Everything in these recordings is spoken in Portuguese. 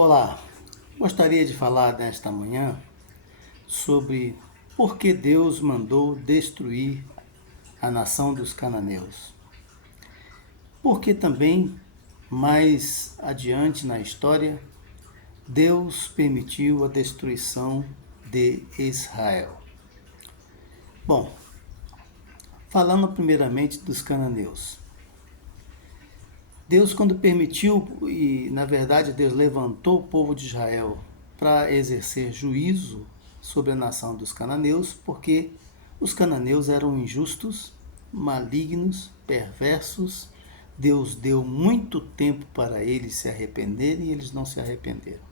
Olá, gostaria de falar nesta manhã sobre por que Deus mandou destruir a nação dos cananeus. Porque também, mais adiante na história, Deus permitiu a destruição de Israel. Bom, falando primeiramente dos cananeus. Deus, quando permitiu, e na verdade Deus levantou o povo de Israel para exercer juízo sobre a nação dos cananeus, porque os cananeus eram injustos, malignos, perversos. Deus deu muito tempo para eles se arrependerem e eles não se arrependeram.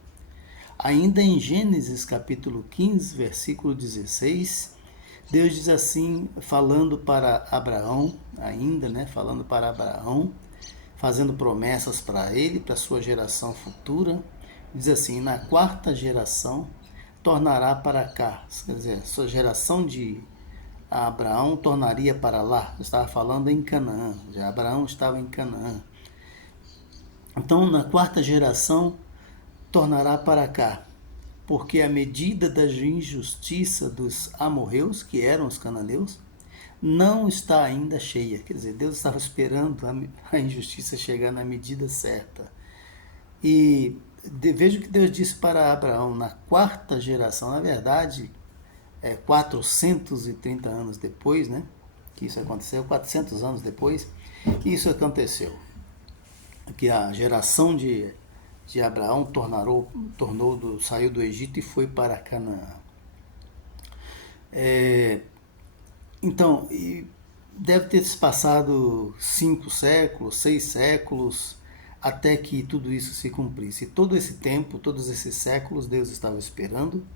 Ainda em Gênesis capítulo 15, versículo 16, Deus diz assim, falando para Abraão, falando para Abraão, fazendo promessas para ele, para sua geração futura, diz assim: na quarta geração tornará para cá, quer dizer, sua geração de Abraão tornaria para lá. Estava falando em Canaã, já Abraão estava em Canaã. Então, na quarta geração tornará para cá, porque a medida da injustiça dos amorreus, que eram os cananeus, não está ainda cheia. Quer dizer, Deus estava esperando a injustiça chegar na medida certa. E veja o que Deus disse para Abraão na quarta geração, na verdade, 430 anos depois, né? Que isso aconteceu, 400 anos depois, isso aconteceu. Que a geração de Abraão saiu do Egito e foi para Canaã. Então, deve ter se passado 5 séculos, 6 séculos, até que tudo isso se cumprisse. Todo esse tempo, todos esses séculos, Deus estava esperando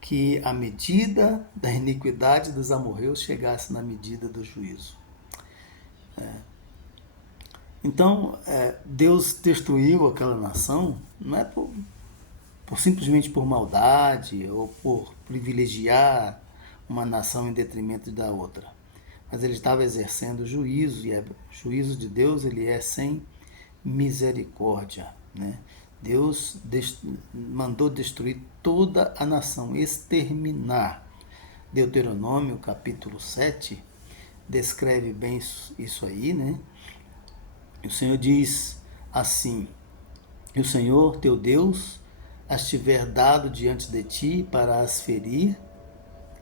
que a medida da iniquidade dos amorreus chegasse na medida do juízo. Então, Deus destruiu aquela nação, não é simplesmente por maldade ou por privilegiar uma nação em detrimento da outra. Mas ele estava exercendo juízo, e o juízo de Deus ele é sem misericórdia, né? Deus mandou destruir toda a nação, exterminar. Deuteronômio capítulo 7 descreve bem isso aí, né? O Senhor diz assim: e o Senhor teu Deus as tiver dado diante de ti para as ferir.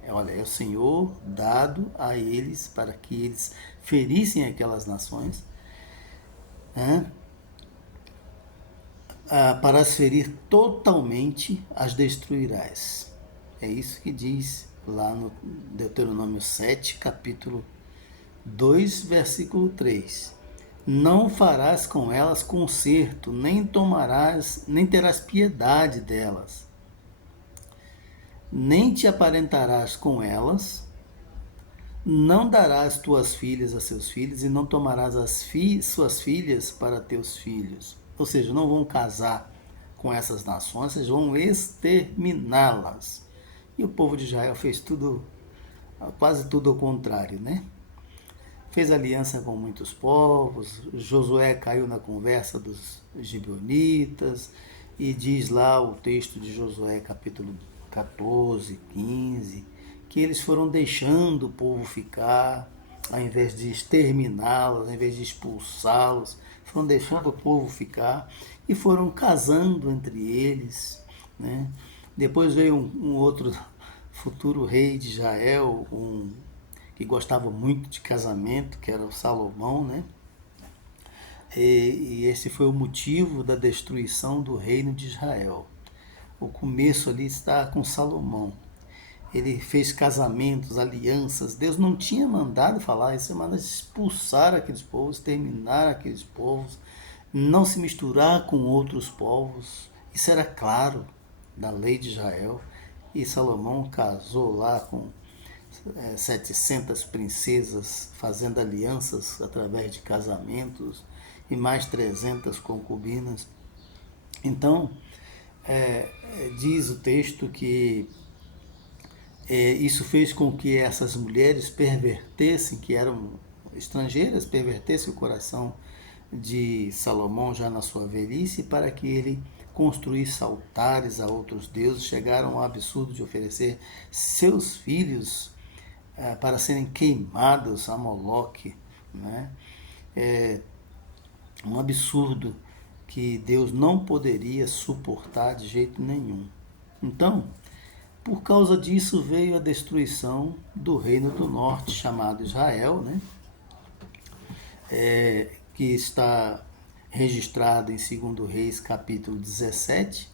Olha, é o Senhor dado a eles para que eles ferissem aquelas nações, né? Para as ferir totalmente, as destruirás. É isso que diz lá no Deuteronômio 7, capítulo 2, versículo 3. Não farás com elas conserto, nem terás piedade delas, nem te aparentarás com elas, não darás tuas filhas a seus filhos, e não tomarás suas filhas para teus filhos. Ou seja, não vão casar com essas nações, vocês vão exterminá-las. E o povo de Israel fez quase tudo ao contrário, né? Fez aliança com muitos povos. Josué caiu na conversa dos gibeonitas, e diz lá o texto de Josué capítulo 14, 15, que eles foram deixando o povo ficar, ao invés de exterminá-los, ao invés de expulsá-los, foram deixando o povo ficar e foram casando entre eles, né? Depois veio um outro futuro rei de Israel, que gostava muito de casamento, que era o Salomão, né? E esse foi o motivo da destruição do reino de Israel. O começo ali está com Salomão. Ele fez casamentos, alianças. Deus não tinha mandado falar isso, manda expulsar aqueles povos, exterminar aqueles povos, não se misturar com outros povos. Isso era claro da lei de Israel. E Salomão casou lá com 700 princesas, fazendo alianças através de casamentos, e mais 300 concubinas. Então, diz o texto que isso fez com que essas mulheres pervertessem, que eram estrangeiras, pervertessem o coração de Salomão já na sua velhice, para que ele construir altares a outros deuses, chegaram ao absurdo de oferecer seus filhos para serem queimados a Moloque, né? É um absurdo que Deus não poderia suportar de jeito nenhum. Então, por causa disso veio a destruição do reino do norte, chamado Israel, né? Que está registrado em 2 Reis, capítulo 17,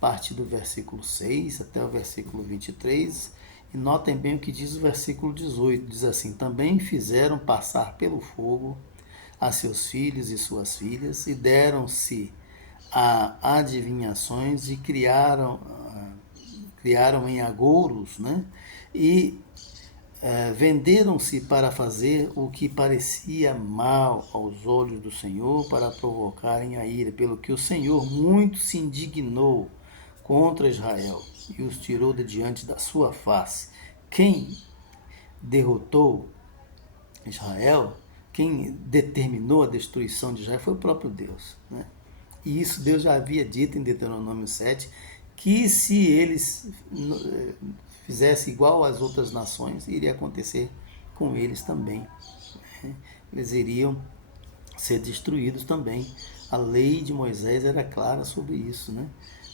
parte do versículo 6 até o versículo 23. E notem bem o que diz o versículo 18, diz assim: também fizeram passar pelo fogo a seus filhos e suas filhas, e deram-se a adivinhações, e criaram em agouros, né? E venderam-se para fazer o que parecia mal aos olhos do Senhor, para provocarem a ira, pelo que o Senhor muito se indignou contra Israel e os tirou de diante da sua face. Quem derrotou Israel, quem determinou a destruição de Israel foi o próprio Deus, né? E isso Deus já havia dito em Deuteronômio 7, que se eles fizessem igual às outras nações, iria acontecer com eles também, né? Eles iriam ser destruídos também. A lei de Moisés era clara sobre isso, né?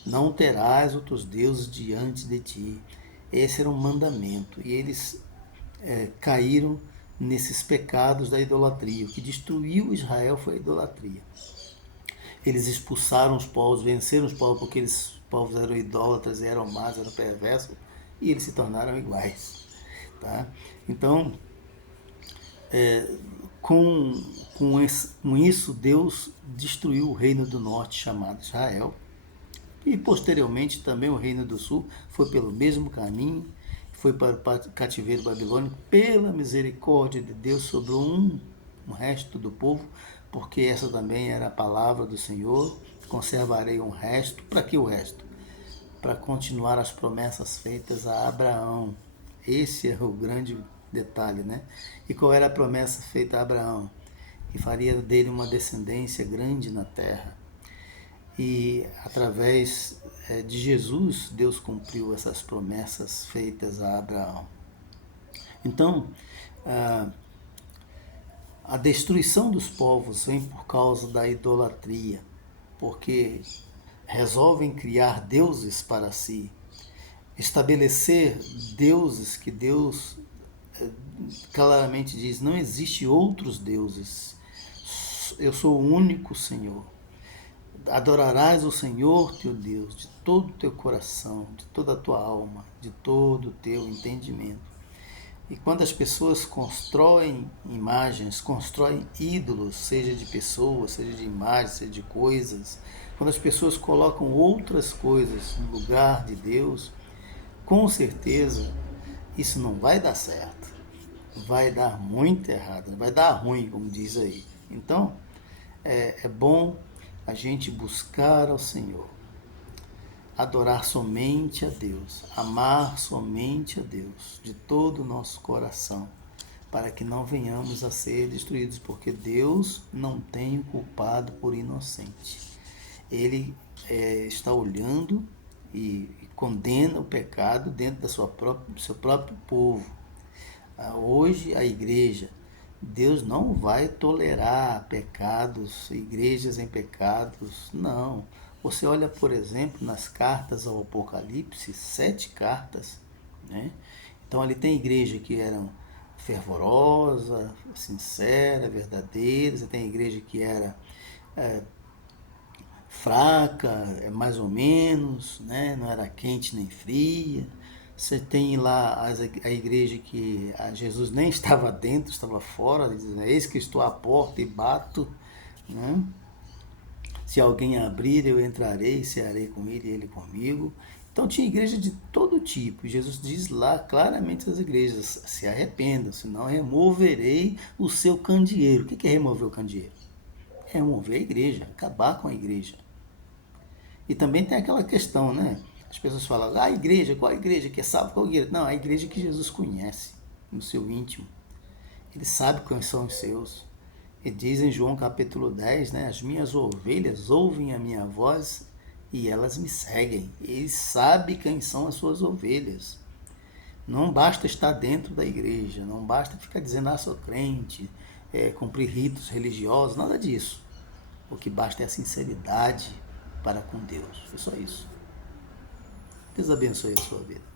Não terás outros deuses diante de ti. Esse era um mandamento. E eles caíram nesses pecados da idolatria. O que destruiu Israel foi a idolatria. Eles expulsaram os povos, venceram os povos, porque os povos eram idólatras, eram más, eram perversos, e eles se tornaram iguais. Tá? Então, com isso, Deus destruiu o reino do norte, chamado Israel, e posteriormente também o reino do sul foi pelo mesmo caminho, foi para o cativeiro babilônico, pela misericórdia de Deus sobrou um resto do povo, porque essa também era a palavra do Senhor: conservarei um resto. Para que o resto? Para continuar as promessas feitas a Abraão. Esse é o grande detalhe, né? E qual era a promessa feita a Abraão? Que faria dele uma descendência grande na terra. E através de Jesus, Deus cumpriu essas promessas feitas a Abraão. Então, a destruição dos povos vem por causa da idolatria, porque resolvem criar deuses para si, estabelecer deuses que Deus claramente diz: não existe outros deuses, eu sou o único Senhor. Adorarás o Senhor teu Deus de todo o teu coração, de toda a tua alma, de todo o teu entendimento. E quando as pessoas constroem imagens, constroem ídolos, seja de pessoas, seja de imagens, seja de coisas, quando as pessoas colocam outras coisas no lugar de Deus, com certeza isso não vai dar certo. Vai dar muito errado, vai dar ruim, como diz aí. Então, é bom a gente buscar ao Senhor, adorar somente a Deus, amar somente a Deus de todo o nosso coração, para que não venhamos a ser destruídos, porque Deus não tem o culpado por inocente. Ele está olhando e condena o pecado dentro do seu próprio povo. Hoje a igreja, Deus não vai tolerar pecados, igrejas em pecados, não. Você olha, por exemplo, nas cartas ao Apocalipse, 7 cartas, né? Então ali tem igreja que eram fervorosa, sincera, verdadeira. Você tem igreja que era fraca, mais ou menos, né? Não era quente nem fria. Você tem lá a igreja que Jesus nem estava dentro, estava fora, dizendo: eis que estou à porta e bato, né? Se alguém abrir, eu entrarei, cearei com ele e ele comigo. Então tinha igreja de todo tipo. Jesus diz lá claramente às igrejas: se arrependam, senão removerei o seu candeeiro. O que é remover o candeeiro? É remover a igreja, acabar com a igreja. E também tem aquela questão, né? As pessoas falam: a igreja, qual a igreja que é salva? Qual a igreja? Não, a igreja que Jesus conhece no seu íntimo. Ele sabe quais são os seus. E diz em João capítulo 10, né? As minhas ovelhas ouvem a minha voz e elas me seguem. Ele sabe quem são as suas ovelhas. Não basta estar dentro da igreja, não basta ficar dizendo, sou crente, cumprir ritos religiosos, nada disso. O que basta é a sinceridade para com Deus. É só isso. Deus abençoe a sua vida.